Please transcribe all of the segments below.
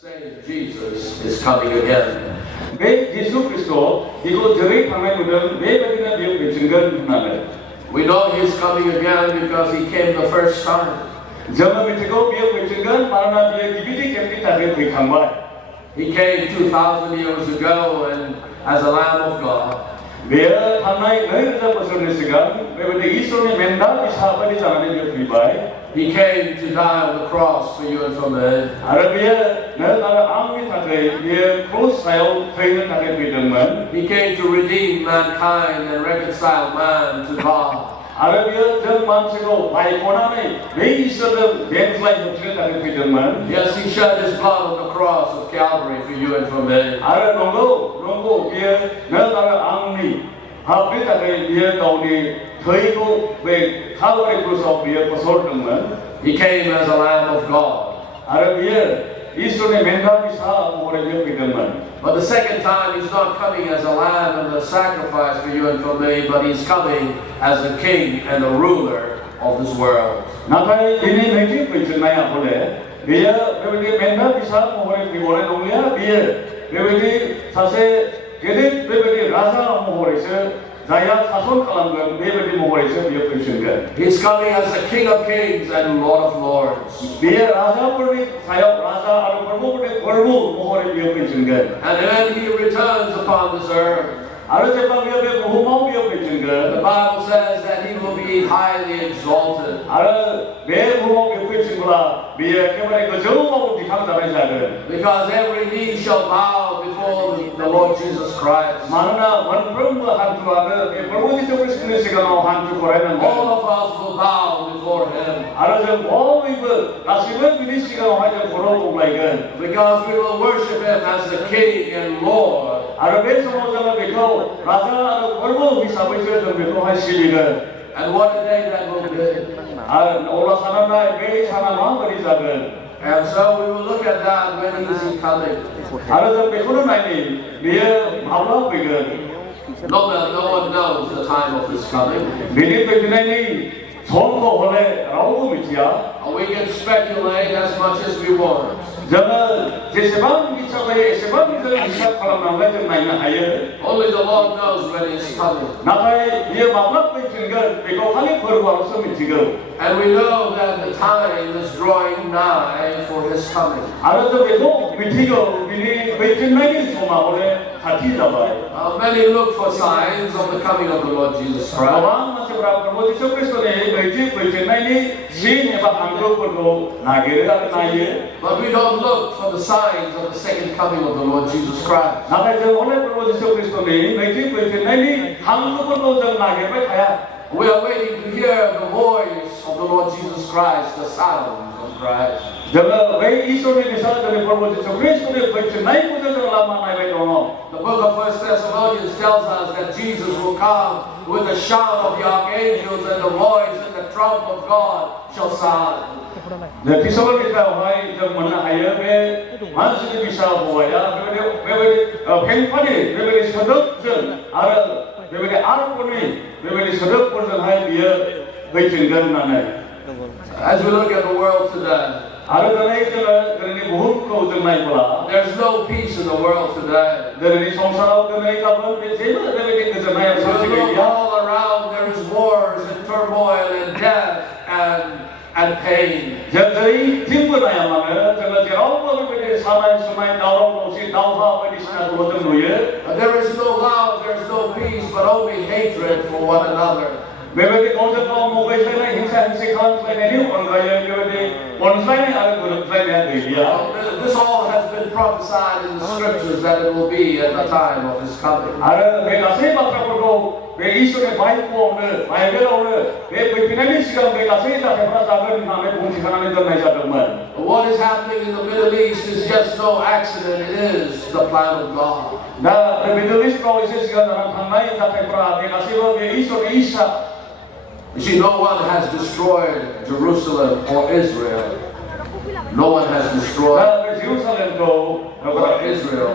Saying Jesus is coming again. We know He's coming again because He came the first time. He came 2,000 years ago and as a Lamb of God. He came to die on the cross for you and for me. He came to redeem mankind and reconcile man to God. Yes, He shed His blood on the cross of Calvary for you and for me. He came as a Lamb of God. But the second time He's not coming as a lamb and a sacrifice for you and for me, but He's coming as a king and a ruler of this world. He's coming as the King of Kings and Lord of Lords. And when He returns upon this earth, the Bible says that He will be highly exalted. Because every knee shall bow before the Lord Jesus Christ. All of us will bow before Him. Because we will worship Him as the King and Lord. And what a day that will be. And so we will look at that when He is coming. No one knows the time of His coming. We can speculate as much as we want. Only the Lord knows when He's coming. And we know that the time is drawing nigh for His coming. Many look for signs of the coming of the Lord Jesus Christ. But we don't look for the signs of the second coming of the Lord Jesus Christ. We are waiting to hear the voice of the Lord Jesus Christ, the sound of Christ. The book of 1 Thessalonians tells us that Jesus will come with the shout of the archangels and the voice and the trump of God shall sound. As we look at the world today, there's no peace in the world today. We look all around, there is wars and turmoil and death and pain. There is no love, there is no peace, but only hatred for one another. This all has been prophesied in the scriptures that it will be at the time of His coming. What is happening in the Middle East is just no accident, it is the plan of God. You see, no one has destroyed Jerusalem or Israel. No one has destroyed Jerusalem or Israel.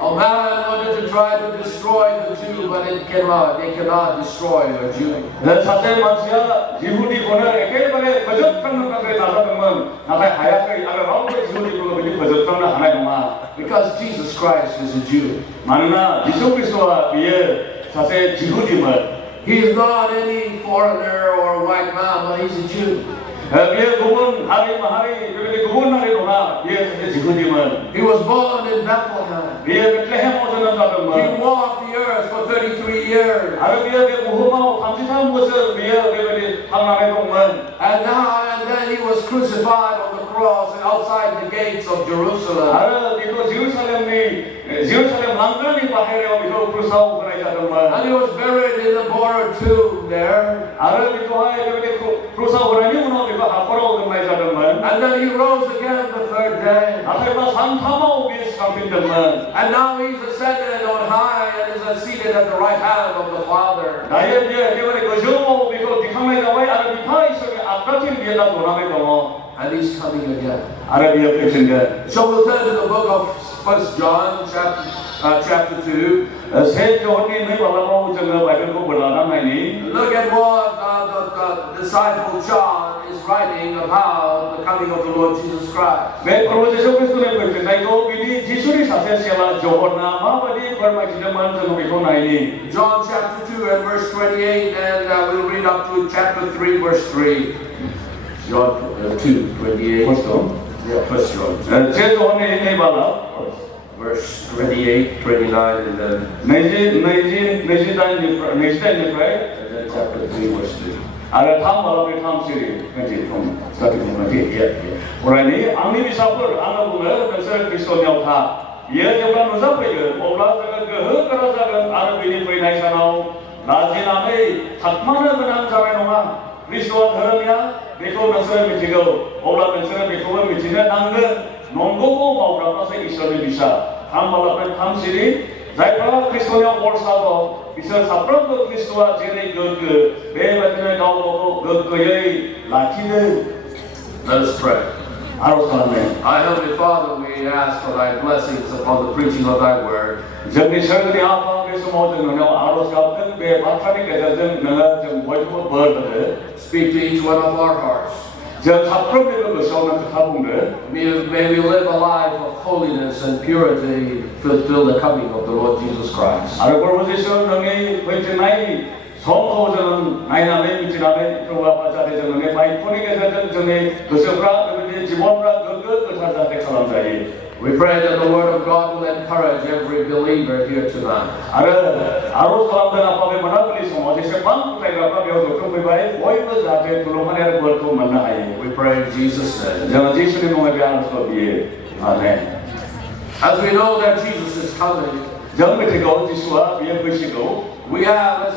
A man wanted to try to destroy the Jew, but they cannot destroy the Jew. Because Jesus Christ is a Jew. 만나 예수 그리스도와 비에 사세 지구림을 He is not any foreigner or white man, but he's a Jew. 비에 그분 하리 그런데 그분 나리로나 비에 사세 지구림을 He was born in Bethlehem. 비에 베틀레헴 오전은 가던 He walked the earth for 33 years. 아르비에 부흐마오 33 것을 비에 베베리 항남의 동문 And then he was crucified on the cross and outside the gates of Jerusalem. 아르비도 제루살렘 랑글리 바헤레오 비도 크루사오 그나이자던 And he was buried in a borrowed tomb there. 아르비도 하에 베베리 크루사오 그나니 우나 비도 하코로 그나이자던 And then he rose again the third day. 아르비도 산타마오 비에 상빈던 And now he's ascended on high and is seated at the right hand of the Father. 나의 비에 베베리 그조모 비도 디카메가 와이 아르비파 이속에 아까tin 비에다 도나메 동어 And he's coming again. 아르비에 뵙신데 So we'll turn to the book of 1 John chapter 2. 세 조언이 내 발라모 정어 바이블 보라나 나니 Look at what the disciple John is writing about the coming of the Lord Jesus Christ. 내 프로 예수 그리스도의 뵙신다 이거 비디 지수리 사세시라 조언나 마바디 벌마지데만 정어 비고 나니 John chapter 2 and verse 28, and we'll read up to chapter 3 verse 3. John 2, 28. 벌써 Yeah, 1 John. 제 조언이 내 발라 Verse 28, 29, and then 네지단 chapter 3 verse 3. 아래 다음 말하면 다음 시리 같이 좀 스타트하면 오라니 아니 비사불 아나부면 mesela 그리스도냐 다 예제가 노자프이게 오라자가 그 그라자가 아르비니 프리나이사나오 나지나메 탁마나 그난 자메노마 그리스도와 더러냐 베코 나스라 미티고 오라 멘스라 베코가 미티나 당근 농고고 마우라파세 이스라엘 비사 다음 말하면 다음 시리 자이파 그리스도냐 월사도 비서 사프로도 그리스도와 제네 그 매바트네 가오고 그의 라티드 Let us pray. 아로사네 Our Heavenly Father, we ask for thy blessings upon the preaching of thy word. 저기 설교리 아파 그래서 모든 너네 아로사 특배 마타니 계자전 너가 좀 보이고 버드 Speak to each one of our hearts. 저 사프로도 그 소나 타봉데 May we live a life of holiness and purity fulfill the coming of the Lord Jesus Christ. 아르고르지서 너네 보이지나이 성호전은 나이나메 미치나메 그와 바자데 전에 바이포니 계자전 전에 그서브라 그게 지원브라 그거 사자데 사람자이 We pray that the word of God will encourage every believer here tonight. 아로 사람들 앞에 만나버리서 어디서 방구타이가 앞에 오고 그 바에 보이는 자체 둘러만에 벌도 만나하이. We pray in Jesus' name. 저는 예수님 몸에 안에서 비에 아멘. As we know that Jesus is coming, 정말로 지수와 비에 보시고 we have, as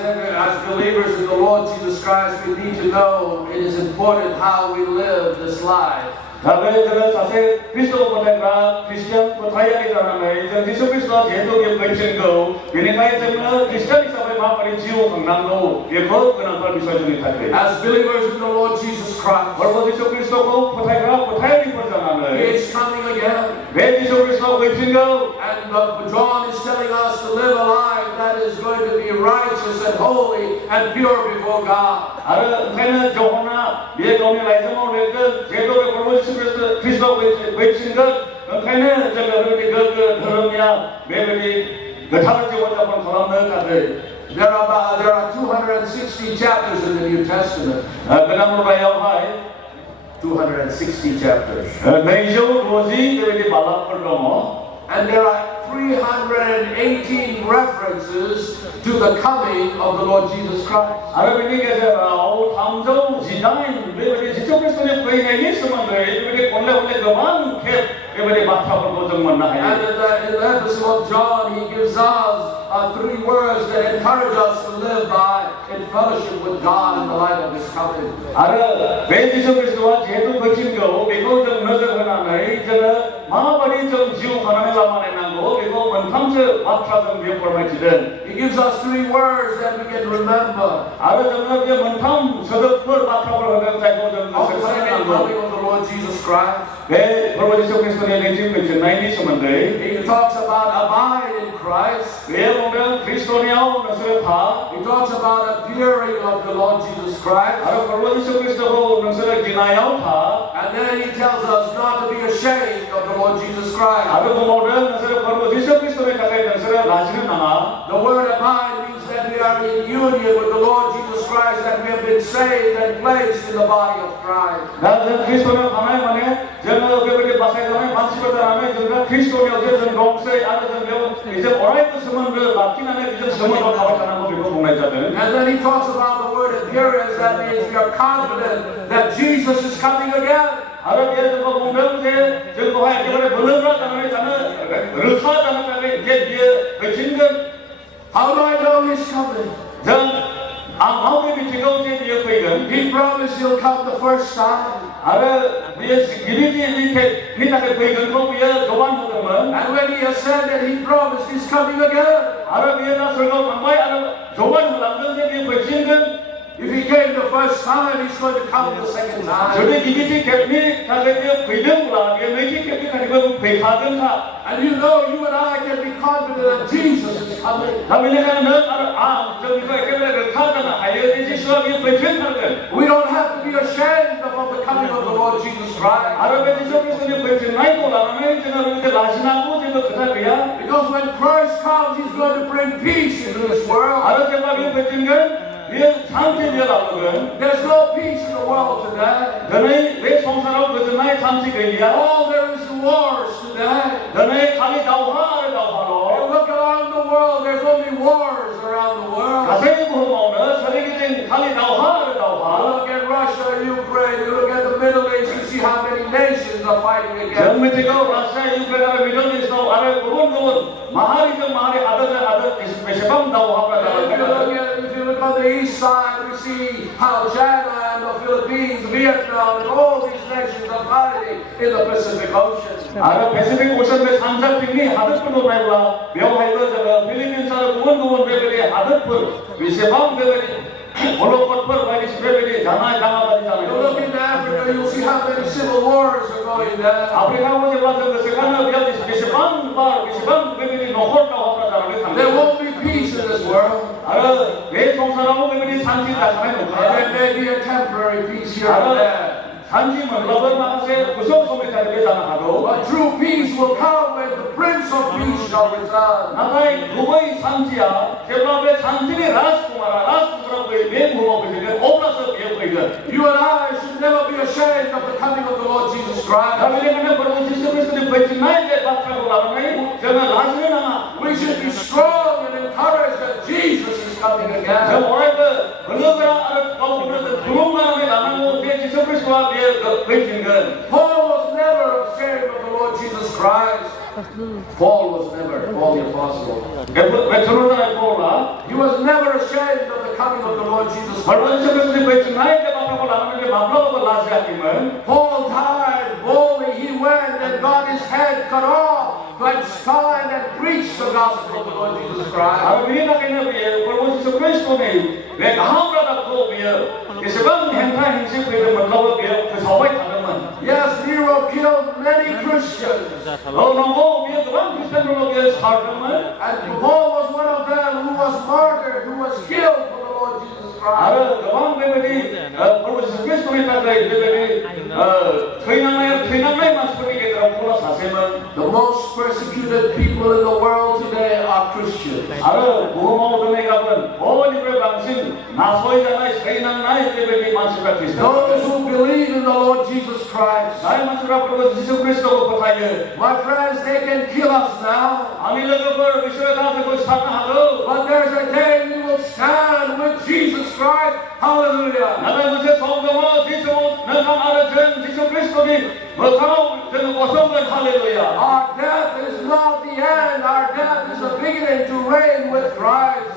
believers in the Lord Jesus Christ, we need to know it is important how we live this life. 다음에 저는 사실 그리스도보다가 크리스천 보타이아리잖아요. 저 예수 그리스도 제도의 벌칙고 얘네가 정말 크리스천 사회의 마음을 지우 강남도 예고 그런 걸 비춰주는 타입. As believers in the Lord Jesus Christ, 벌써 예수 그리스도고 보타이아리 벌잖아요. He is coming again. 왜 예수 그리스도 벌칙고? And John is telling us to live a life that is going to be righteous and holy and pure before God. 그는 조호나 예도의 라이즈모를 제도의 벌칙 그리스도 외친 것, 그는 저기 그 더럽냐 매일이 그 다른 지원자 본 사람들 같은. There are 260 chapters in the New Testament. 그다음으로 봐야 할 260 chapters. 메이저 로지 여기 발라폴로모. And there are 318 references to the coming of the Lord Jesus Christ. 아르비니께서 탐정 지나인 매일이 지적 그리스도의 거인에 있으면 돼. 원래 그만 매일이 마타볼 고정만 나해. And in the epistle of John, he gives us 3 words that encourage us to live by in fellowship with God in the light of His coming. 왜 지적 그리스도와 제도 거친 거 그리고 좀 너저거나네 저는 마음이 좀 지우 하나님 라만에 난거 그리고 원탐스 마타좀 비어버리지든. He gives us 3 words that we can remember. 정말 그 원탐 서덕을 마타볼 하면 자고 좀 Of the second coming of the Lord Jesus Christ. 네, 바로 지적 그리스도의 내집 그 나이니 있으면데. He talks about abide in Christ. 왜 보면 그리스도니아오 너스레파. He talks about appearing of the Lord Jesus Christ. 바로 지적 그리스도로 너스레 기나야오파. And then then he tells us not to be ashamed of the Lord Jesus Christ. The word abide means that we are in union with the Lord Jesus Christ, that we have been saved and placed in the body of Christ. And then he talks about the word appearance, that means we are confident that Jesus is coming again. How do I know he's coming? He promised he'll come the first time. And when he ascended, he promised he's coming again. If he came the first time, he's going to come the second time. And you know, you and I can be confident that Jesus is coming. We don't have to be ashamed of the coming of the Lord Jesus Christ. Because when Christ comes, he's going to bring peace into this world. There's no peace in the world today. All there is wars today. You look around the world, there's only wars around the world. You look at Russia, Ukraine, you look at the Middle East, you see how many nations are fighting against each other. If you look on the east side, we see how China and the Philippines, Vietnam, and all these nations are fighting in the Pacific Ocean. You look into Africa, you'll see how many civil wars are going there. There won't be peace in this world. There may be a temporary peace here and there. But true peace will come when the Prince of Peace shall return. You and I should never be ashamed of the coming of the Lord Jesus Christ. We should be strong and encouraged that Jesus is coming again. Paul was never ashamed of the Lord Jesus Christ. Paul was never, Paul the apostle. He was never ashamed of the coming of the Lord Jesus Christ. Paul died boldly. He went and got his head cut off to stand and preach the gospel of the Lord Jesus Christ. Yes, Nero killed many Christians. And Paul was one of them who was martyred, who was killed for the Lord Jesus Christ. The most persecuted people in the world today are Christians. Those who believe in the Lord Jesus Christ. My friends, they can kill us now. But there's a day we will stand with Jesus Christ. Hallelujah. Our death is not the end. Our death is the beginning to reign with Christ.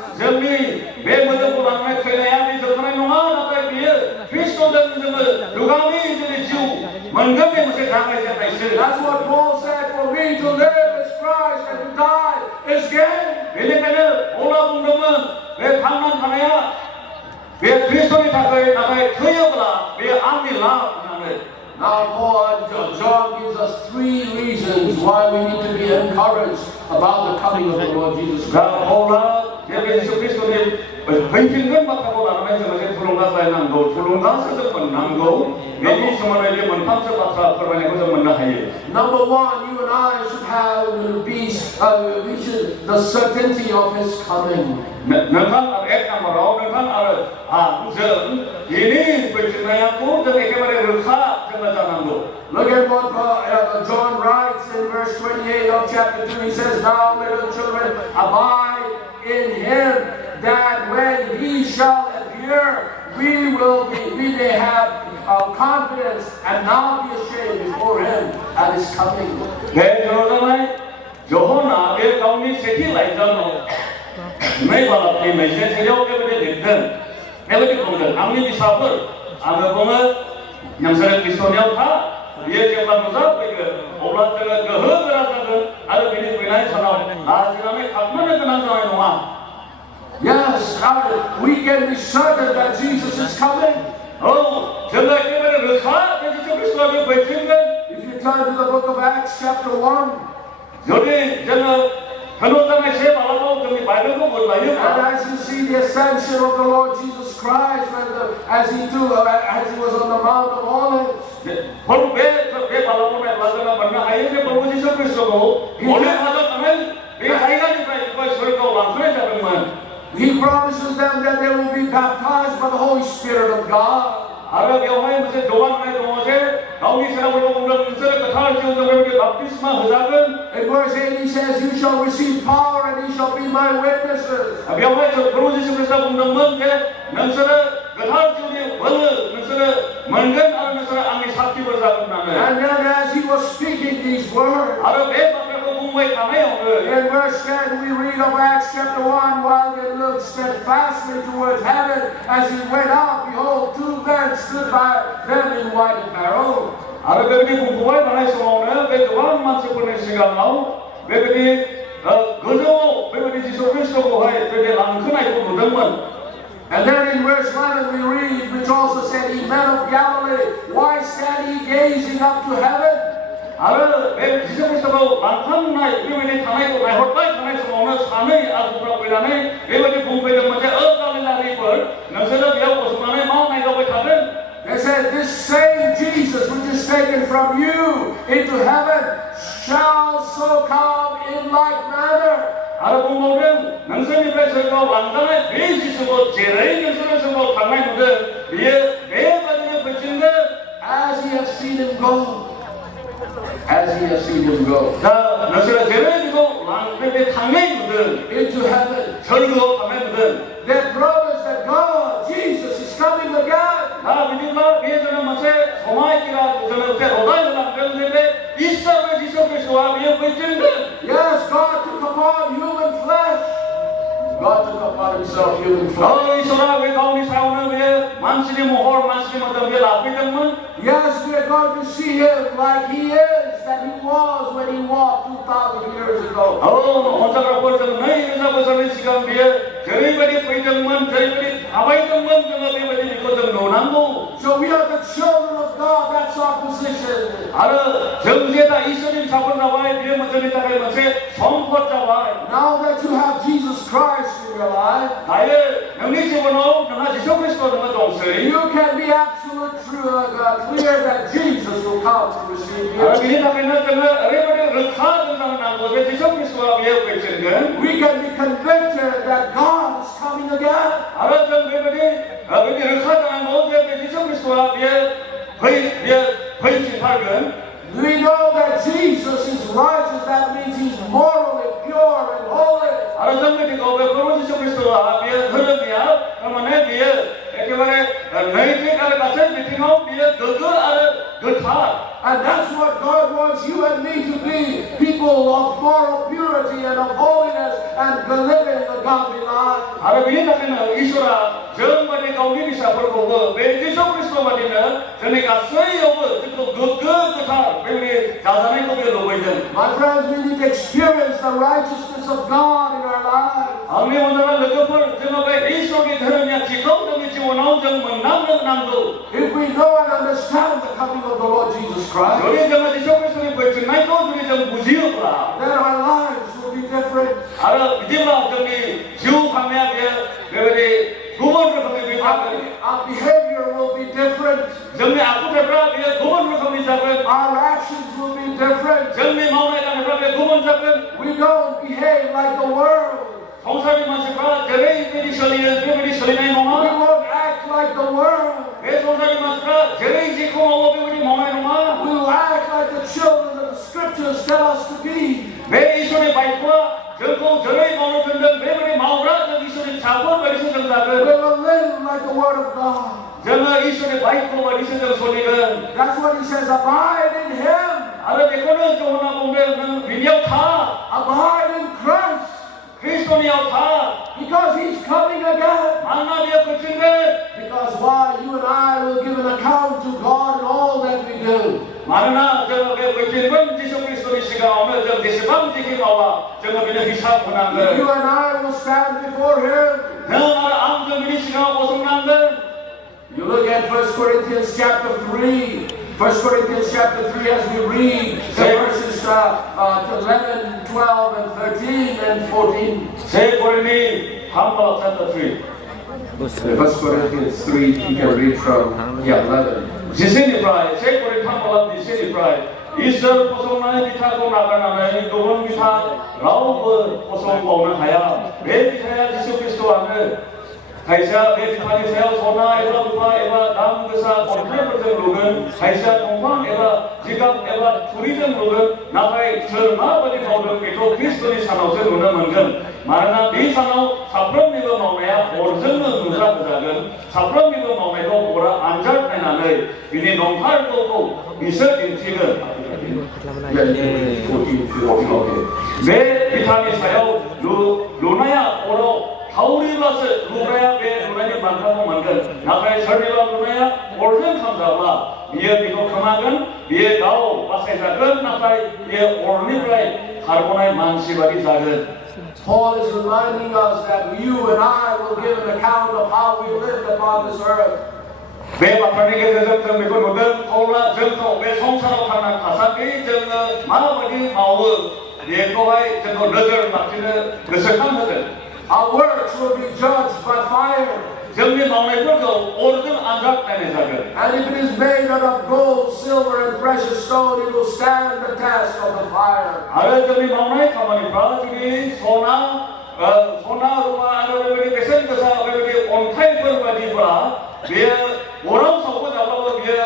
That's what Paul said, for me to live is Christ and to die is gain. Now John gives us 3 reasons why we need to be encouraged about the coming of the Lord Jesus Christ. थुलुंगास्लायनांगौ थुलुंगासो जों मोननांगौ बेनि सोमोन्दै बे मोनथामसो बाथ्रा फोरमायनायखौ जों मोननो हायो Number one, you and I should have the certainty of His coming. नोंथां एक नम्बराव नोंथां आरो जों बेनि फैफिननायखौ जों एखेबारे रोखा जोङो जानांगौ Look at what John writes in verse 28 of chapter 2. He says, "Now, little children, abide in Him, that when He shall appear, we may have confidence and not be ashamed before Him at His coming." Johana bे गावनि सेथि लाइजामाव नै बालाबनि नैजिसे सेयाव बेबायदि लिरदों बेबायदि बुंदों आंनि फिसाफोर आङो बुङो नोंसोरो खृष्टनियाव था बियो जेब्ला नुजाफैगोन अब्ला जोङो गोहो गोरा जागोन आरो बिनि फैनाय सानाव लाजिनानै खारनो गोनां जानाय नङा Yes, we can be certain that Jesus is coming. जोङो एखेबारे रोखा बे जिसु ख्रीष्टआ बे फैफिनगोन If you turn to the book of Acts chapter 1, जुदि जोङो होलोजानाय से बालाबाव जोंनि बाइबेलखौ बोलायोब्ला and as you see the ascension of the Lord Jesus Christ as He was on the Mount of Olives, बे बालाबाव नायब्ला जोङो मोननो हायो जे प्रभु जिसु ख्रीष्टखौ अलिभ हाजोआव थानाय बे जायगानिफ्राय स्वर्गआव लांनाय जादोंमोन He promises them that they will be baptized by the Holy Spirit of God. आरो बेवहाय मोनसे दबान होनाय दङ जे गावनि सेरावबो बुंदों नोंसोरो गोथार जिउजों बेबायदि बाप्तिस्मा होजागोन In verse 8 he says, "You shall receive power and you shall be my witnesses." बेवहाय प्रभु जिसु ख्रीष्टआ बुंदोंमोन जे नोंसोरो गोथार जिउनि बोलो नोंसोरो मोनगोन आरो नोंसोरो आंनि साक्षिफोर जागोन होननानै And then as he was speaking these words, आरो बे बाथ्राखौ बुंबाय थानायावनो in verse 10 we read of Acts chapter 1, while they looked steadfastly towards heaven as he went up, behold, two men stood by them in white apparel. आरो बेबायदि बुंबाय थानाय समावनो बे गोबां मानसिफोरनि सिगाङाव बेबायदि गोजौआव बेबायदि जिसु ख्रीष्टखौहाय बेबायदि लांखोनायखौ नुदोंमोन And then in verse 11 we read, which also said, "Ye men of Galilee, why stand ye gazing up to heaven?" आरो बे जिसु ख्रीष्टखौ लांखांनाय बेबायदि थानायखौ नायहरबाय थानाय समावनो सानै आगुफ्रा फैनानै बेबायदि बुंफैदोंमोन जे गालिलारिफोर नोंसोरो बेयाव गसंनानै मा नायदावबाय थादों They said, "This same Jesus which is taken from you into heaven shall so come in like manner." आरो बुंबावदों नोंसोरनिफ्राय सोरगोआव लांजानाय बे जिसुखौ जेरै नोंसोरो सोरगोआव थांनाय नुदों बियो बेबायदिनो फैफिनगोन as ye have seen him go. As ye have seen him go. दा नोंसोरो जेरै बेखौ लांनानै थांनाय नुदों into heaven. सोरगोआव थांनाय नुदों That promise that God, Jesus, is coming again. दा बिदिब्ला बे जोंनो मोनसे समायखिरा जोंनो मोनसे रदाय होलांदों जे बे ईश्वर बे जिसु ख्रीष्टआ बियो फैफिनगोन Yes, God took upon human flesh. God took upon himself human flesh. ईश्वरा बे गावनि सायावनो बे मानसिनि महर मानसिनि मोदोम बे लाफैदोंमोन Yes, we are going to see him like he is, that he was when he walked 2,000 years ago. हंसाग्राफोर जों 2000 बोसोरनि सिगां बियो जेरैबायदि फैदोंमोन जेरैबायदि थाबायदोंमोन जोङो बेबायदि बेखौ जों नुनांगौ So we are the children of God. That's our position. आरो जों जे दा ईश्वरनि फिसाफोर जाबाय बेयो जोंनि थाखाय मोनसे सम्पद जाबाय Now that you have Jesus Christ in your life, दायो नोंनि जिबनाव नोंहा जिसु ख्रीष्ट नोङो दंसै you can be absolutely clear that Jesus will come to receive you. आरो बिनि थाखायनो जोङो ओरैबायदि रोखा जानांगौ जे जिसु ख्रीष्टआ बियो फैफिनगोन We can be convicted that God is coming again. आरो जों बेबायदि रोखा जानांगौ जे जिसु ख्रीष्टआ बियो फैफिनथारगोन We know that Jesus is righteous. That means he's morally pure and holy. आरो जों मिथिगौ बे प्रभु जिसु ख्रीष्टआ बियो धोरोमनिया थारमाने बियो एखेबारे नैतिक आरो गासै बिथिङाव बियो गोग्गो आरो गोथार And that's what God wants you and me to be, people of moral purity and of holiness and living a godly life. आरो बिनि थाखायनो ईश्वरा जों बायदि गावनि फिसाफोरखौबो बे जिसु ख्रीष्ट बायदिनो जोंनि गासैयावबो जोंखौ गोग्गो गोथार बेबायदि जाजानायखौ बियो लुबैदों My friends, we need to experience the righteousness of God in our lives. आंनि अनजाना लोगोफोर जोङो बे ईश्वरनि धोरोमनियाथिखौ जोंनि जिबनाव जों मोनदांनो नांगौ If we know and understand the coming of the Lord Jesus Christ, जुदि जोङो जिसु ख्रीष्टनि फैफिननायखौ जुदि जों बुजियोब्ला then our lives will be different. आरो बिदिब्ला जोंनि जिउ खांनाया बेयो बेबायदि गुबुन रोखोमनि Our different. 정리 마음에 가는 사람의 구분작은 We don't behave like the world. 성사리 마스가 저래 이들이 설리는 그들이 설리는 We 놈아 won't act like the world. 왜 성사리 마스가 저래 지고 오고 그들이 몸에 놈아 We will act like the children of the scriptures tell us to be. 왜 이손의 바이크와 전통 저래 마음을 듣는 왜 그리 마음으로 저 이손의 작은 버리서 We 정답은 will live like the word of God. 정말 이손의 바이크와 버리서 정 소리는 That's what he says. Abide in him. 알아듣고는 좋으나 보면 위력하 Abide in Christ. 그리스도니역하 Because he's coming again. 만나며 그친데 Because why? You and I will give an account to God in all that we do. 마누나 저게 그친분 지수 그리스도의 시가 오늘 저 대시방 지기마와 저거는 희사 분한 걸 You and I will stand before him. 너나라 암정민이 시가 고성난 걸 You look at 1 Corinthians chapter 3. 1 Corinthians chapter 3 as we read the verses 11, 12, and 13 and 14. 세 고린이 한번 chapter 3 1 Corinthians 3, you can read from 11. 지신이 프라이 세 고린 한번 지신이 프라이 이스라엘 포송나의 비타고 나가나면 그분 비타 라우브 포송 오는 하야 왜 비타야 지수 그리스도 안을 Kaisa betifani saya sona eva lupa eva dam desa kontre perjeng lugen Kaisa numpang eva jikap eva tourism lugen nakai cerma bagi maudem itu Kristoni sanau se luna menggen Marana di sanau sapram nigo maunaya orjeng nusra kejagen sapram nigo maunaya itu ora anjar menanai ini nongkar itu bisa kintigen 왜 비타민 사요 루나야 오로 하우리라스 루나야 왜 루나니 만나고 만든 나가의 설리와 루나야 올른 감사와 위에 비고 그만은 위에 가오 와세자근 나가의 위에 올리브라이 카르보나의 만시바리 작은 Paul is reminding us that you and I will give an account of how we lived upon this earth. 왜 마파니게 대접점 이거 노든 파울라 정토 왜 성사로 하는 가사비 정의 마음이 마우 예고와의 정도 너들 막지는 그것을 함하든 Our works will be judged by fire. 정리 마음의 것도 오르든 안작되는 작은 And if it is made out of gold, silver, and precious stone, it will stand the test of the fire. 아래 정리 마음의 가만히 봐주기 소나 루파 아래 배선 거사 왜 온타이퍼 가지고라 왜 오랑 서고 잡아서 왜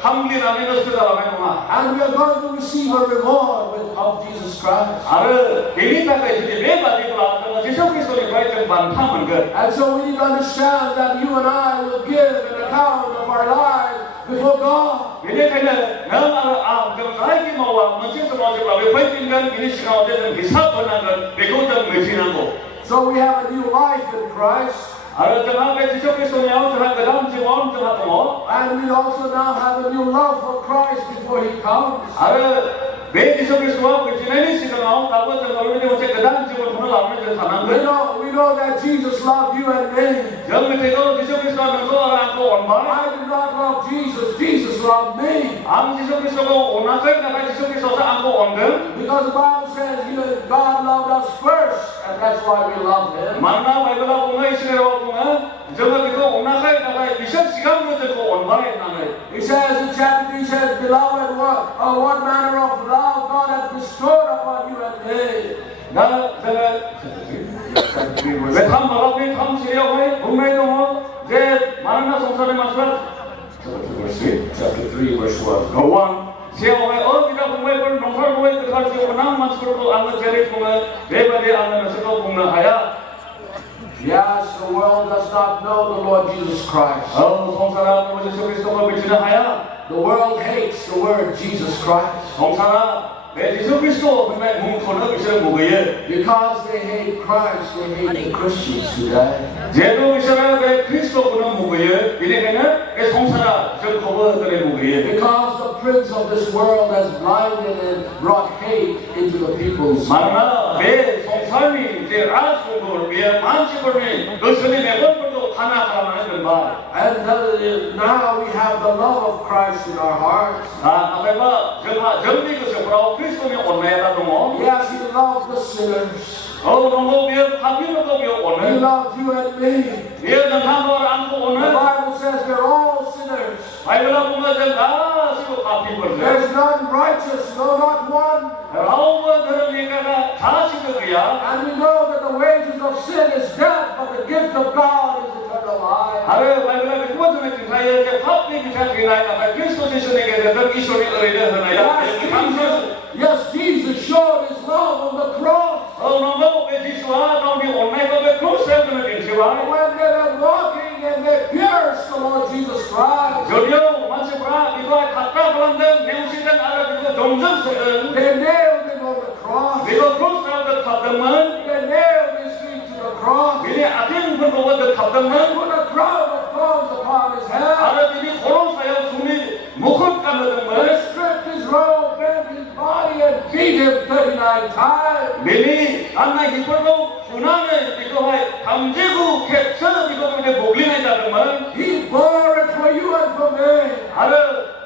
함기 나면서 잡아면 뭐 And we are going to receive a reward of Jesus Christ. 아래 데리다가 이제 왜 가지고라 예수 그리스도의 과연 반탐은 것 And so we need to understand that you and I will give an account of our lives before God. 왜냐하면 나만 정사이기 뭐와 문제도 뭐지만 왜 벌진간 이 시간 어쨌든 희사번한 건 배고든 무지나고 So we have a new life in Christ. 알아 정확하게 예수 그리스도냐 정확 그다음 지원 정확 뭐 And we also now have a new love for Christ before He comes. 알아 왜 예수 그리스도와 그 지내는 시간 나온다고 정말 어제 그다음 지원 오늘 앞에서 사는 We know that Jesus loved you and me. 정말로 예수 그리스도는 거라고 원말 I did not love Jesus. Jesus loved me. 암 예수 그리스도가 오나서 내가 예수 그리스도서 안고 온든 Because the Bible says God loved us first, and that's why we love Him. 만나 바이블하고 뭔가 이스라엘하고 뭔가 정말 그거 오나서 내가 미션 시간을 듣고 원말에 나는 He says in chapter 3, he says, Beloved, what manner of love God has bestowed upon you and me. 나 왜 탐하고 왜 탐시려고 해? 분명히 제 많은 성사를 맞추면 Chapter 3, verse 1. 거왕 세워에 어디다 공부해볼 농사를 왜 그할 수 없고 남 맞추고 아무 제를 보면 매번에 안면서 공부는 하야 Yes, the world does not know the Lord Jesus Christ. 성사라 예수 그리스도가 비치는 하야 The world hates the word Jesus Christ. 성사라 왜 예수 그리스도 정말 뭉쳐는 비치는 뭐예요? Because they hate Christ, they hate the Christians today. 제도 이스라엘 왜 그리스도는 뭐예요? 이래는 왜 성사라 저 거버들의 뭐예요? Because the prince of this world has blinded and brought hate into the people's 마나 왜 성사니 이제 아스도 왜 만지벌미 그것을 매번도 하나하나 하는 말. And now we have the love of Christ in our hearts. 아베바 정말 정리 것을 보라고 그리스도의 온내다 동어. Yes, He loves the sinners. 동거 위에 파기는 거 위에 He 오늘. loves you and me. 위에 남한걸 안고 The 오늘. Bible says we're all sinners. 바이블 보면 다 시고 파기 벌. There's none righteous, no, not gift of God is eternal life. 아래 바이블에 그 뭐좀 증사에 이제 합리 기차 기나이나 그리스도 예수님에게 대해서 이소리 의뢰를 하나요? Yes, Jesus showed his love on the cross. 너무 지수와 너무 온라인과 크로스에 되는 괜찮아. When they were walking and they pierced the Lord Jesus Christ. 저리요 만세브라 이거 갖다 그런데 내우시는 알아듣고 점점 They nailed him on the cross. 이거 크로스라도 답답만. They nailed his feet to the cross. 이제 아픈 분보다 답답만. Put a crown of thorns upon his head. 알아들이 호롱사야 숨이 목을 감아든만. They stripped his robe, bent his body, and beat him 39 times. 내니 안나 이걸로 분하는 이거에 감제구 캡처 이거 근데 목리네 잡으면 He bore it for you and for me. 알아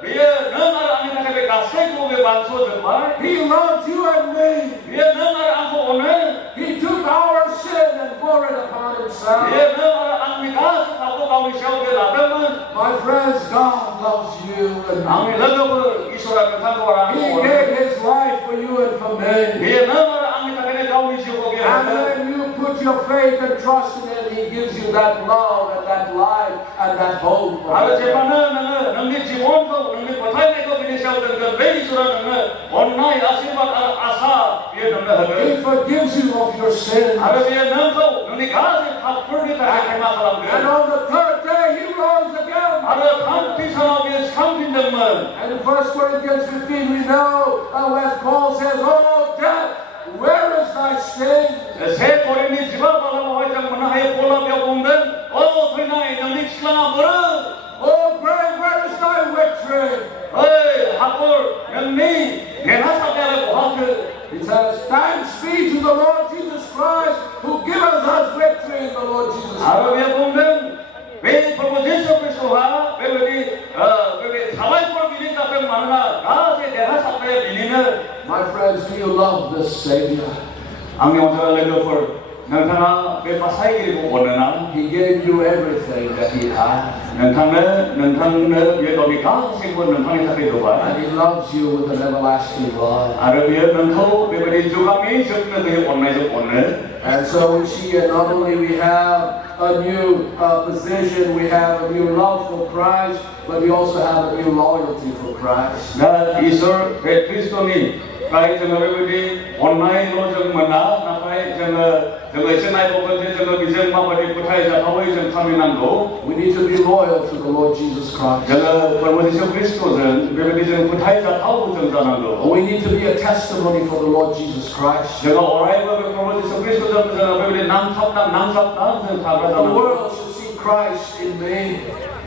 비에 너를 아니나게 가세고 왜 반소들만 He loved you and me. 비에 너를 안고 오늘 He took our sin and bore it upon himself. 비에 너를 안미가 하고 가고 샤오게 나더면 My friends, God loves you and me. 아미 너를 이소라 같아고라 He gave his life for you and for me. 비에 너를 안미가 가고 샤오게 And when you put your faith and trust in him, he gives you that love and that life and that hope. 알아 제만은 너네 지원도 너네 고타이고 비니 샤오던 그 베이소라 너네 온나이 아시바 아사 비에 너네 하게 He forgives you of your sins. 알아 비에 너도 너네 가지 파프르다 해마사람 And on the third day, he rose again. 알아 상피사나게 상핀들만 And in 1 Corinthians 15, we know, as Paul says, oh, death, where is thy sting? 세 고린이 지바바가 화장 문화에 볼라며 보면 도이나이 너네 시간아 뭐라 Oh, grave, where is thy victory? 어이 하골 명리 내나사대를 보하트 He says, thanks be to the Lord Jesus Christ who gives us victory in the Lord Jesus Christ. 아르비아 보면 왜 프로제서 그리스도와 왜 사바이벌 비린다 그 말나 나한테 내나사대 비리는 My friends, do you love this Savior? 아미 오늘 내가 볼 너타나 왜 마사이기고 오느나 He gave you everything that he had. 너타는 왜 너비 가생고 너타니 사대도 봐 And he loves you with an everlasting love. 아르비아 너도 왜 주감이 적는 그 온라인에서 오늘 And so we see that not only we have a new position, we have a new love for Christ, but we also have a new loyalty for Christ. 나 이슬 그리스도니 가이 정어르비 온라인으로 정만나 나타이 정어 이스나이 보건데 정어 비정마버리 부타이자 하와이 정 타미난도 We need to be loyal to the Lord Jesus Christ. 정어 벌모지서 그리스도는 베베디 정 부타이자 하우 정자난도 We need to be a testimony for the Lord Jesus Christ. 정어 오라이버 벌모지서 그리스도 정자 베베디 남삽남 정 The 타가자는 world should see Christ in me.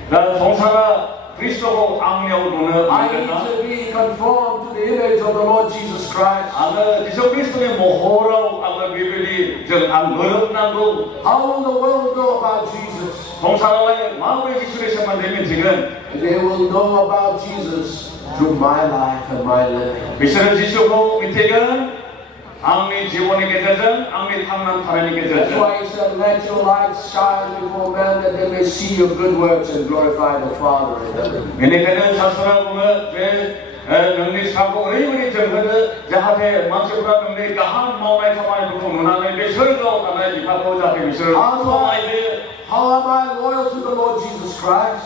나 동사가 그리스도로 악령으로는 I need to be conformed to the image of the Lord Jesus Christ. 아마 지속 그리스도의 모호라고 아마 비벨이 정안 어렵나도 How will the world know about Jesus? 동사와의 마음의 기술에서만 되면 지금 They will know about Jesus through my life and my living. 미션을 지속하고 밑에는 악리 지원의 계절은 악리 탐난 하나님의 That's 계절은 why he said, let your light shine before men that they may see your good works and glorify the Father in heaven. 얘네들은 사수라 보면 제 능리 사고 어리버리 정거는 자하테 만세보다 능리 가한 마음의 사마의 부분 문화의 미설도 하나의 집하고 자하테 미설 How am I loyal to the Lord Jesus Christ?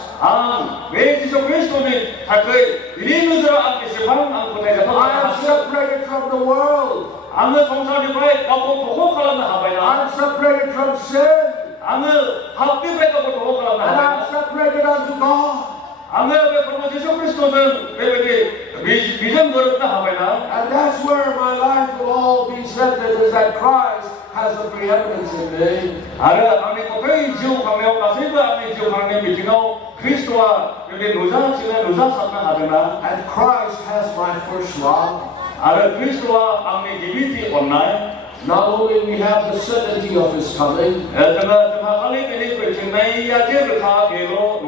왜 지속 그리스도는 다그 이리는으로 앞에 세바는 않고 내가 I am separated from the world. 아무 성사를 봐야 갖고 보고하려면 하봐야 I'm separated from sin. 아무 합비백하고 보고하려면 And 하봐야 I'm separated unto God. 아무 왜 그런 지속 그리스도는 왜 비전 걸었다 하봐야 And that's where my life will all be centered, is that Christ has a preeminence in me. 알아 아니 그의 지옥 가면 가서가 아니 지옥 가는 미팅하고 그리스도와 여기 노자 사랑하잖아. And Christ has my first love. 알아 그리스도와 아니 기비티 온나이. Not only we have the certainty of His coming, 정말 빨리 되는 그 지나이야제를 다 개로